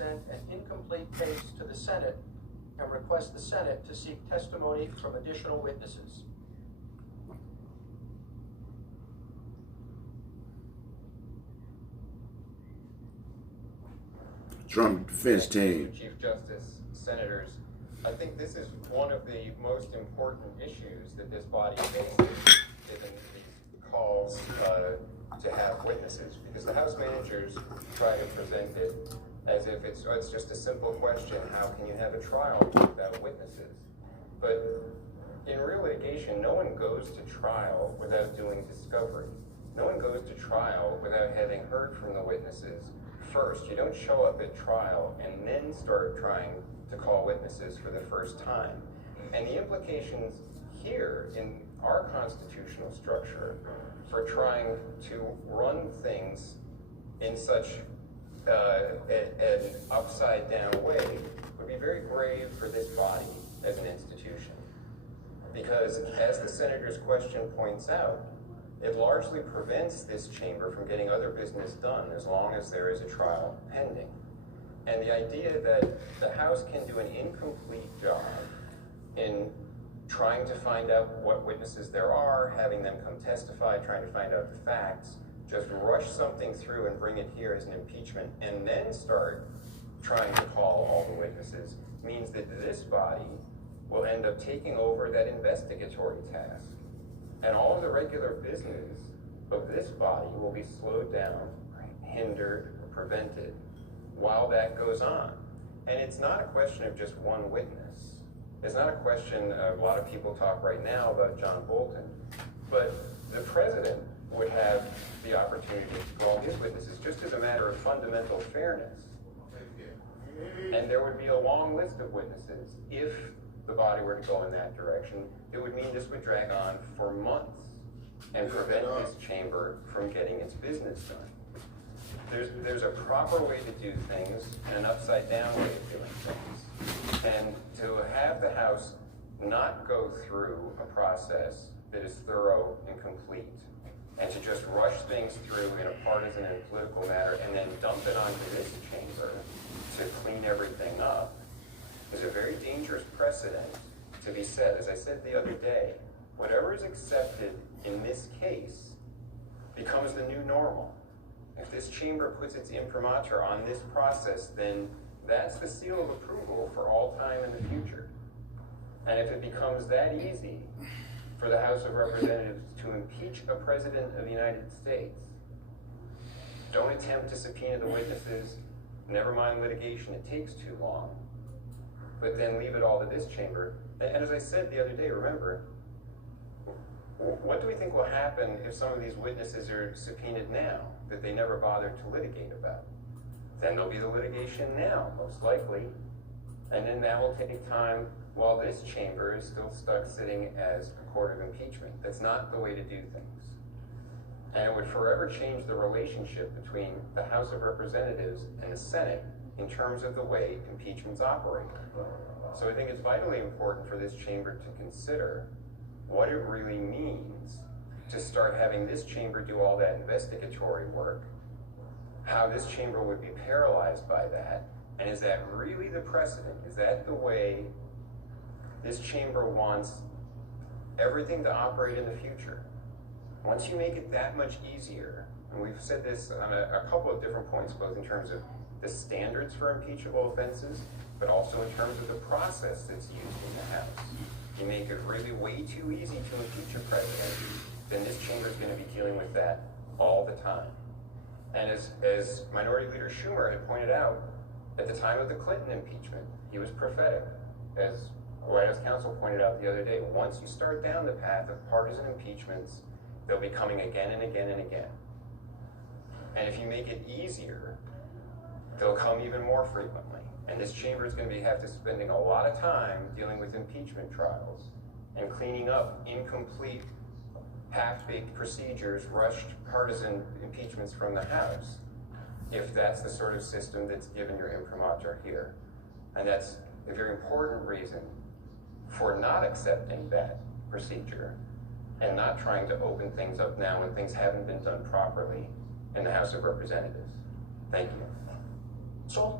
present an incomplete case to the Senate and request the Senate to seek testimony from additional witnesses. Trump defense team. Chief Justice, Senators, I think this is one of the most important issues that this body faces, given these calls to have witnesses, because the House managers try to present it as if it's just a simple question: how can you have a trial without witnesses? But in real litigation, no one goes to trial without doing discovery. No one goes to trial without having heard from the witnesses first. You don't show up at trial and then start trying to call witnesses for the first time. And the implications here in our constitutional structure for trying to run things in such an upside down way would be very grave for this body as an institution. Because as the senator's question points out, it largely prevents this chamber from getting other business done as long as there is a trial pending. And the idea that the House can do an incomplete job in trying to find out what witnesses there are, having them come testify, trying to find out the facts, just rush something through and bring it here as an impeachment, and then start trying to call all the witnesses, means that this body will end up taking over that investigatory task. And all of the regular business of this body will be slowed down, hindered, or prevented while that goes on. And it's not a question of just one witness. It's not a question, a lot of people talk right now about John Bolton, but the president would have the opportunity to call his witnesses just as a matter of fundamental fairness. And there would be a long list of witnesses. If the body were to go in that direction, it would mean this would drag on for months and prevent this chamber from getting its business done. There's a proper way to do things and an upside down way of doing things. And to have the House not go through a process that is thorough and complete, and to just rush things through in a partisan and political manner and then dump it onto this chamber to clean everything up, is a very dangerous precedent to be set. As I said the other day, whatever is accepted in this case becomes the new normal. If this chamber puts its imprimatur on this process, then that's the seal of approval for all time in the future. And if it becomes that easy for the House of Representatives to impeach a president of the United States, don't attempt to subpoena the witnesses, never mind litigation, it takes too long, but then leave it all to this chamber. And as I said the other day, remember, what do we think will happen if some of these witnesses are subpoenaed now that they never bothered to litigate about? Then there'll be the litigation now, most likely, and then that will take time while this chamber is still stuck sitting as a court of impeachment. That's not the way to do things. And it would forever change the relationship between the House of Representatives and the Senate in terms of the way impeachments operate. So I think it's vitally important for this chamber to consider what it really means to start having this chamber do all that investigatory work, how this chamber would be paralyzed by that, and is that really the precedent? Is that the way this chamber wants everything to operate in the future? Once you make it that much easier, and we've said this on a couple of different points, both in terms of the standards for impeachable offenses, but also in terms of the process that's used in the House. You make it really way too easy to impeach a president, then this chamber is going to be dealing with that all the time. And as Minority Leader Schumer had pointed out, at the time of the Clinton impeachment, he was prophetic. As White House counsel pointed out the other day, once you start down the path of partisan impeachments, they'll be coming again and again and again. And if you make it easier, they'll come even more frequently. And this chamber is going to have to spending a lot of time dealing with impeachment trials and cleaning up incomplete, half-baked procedures, rushed partisan impeachments from the House, if that's the sort of system that's given your imprimatur here. And that's a very important reason for not accepting that procedure and not trying to open things up now when things haven't been done properly in the House of Representatives. Thank you. So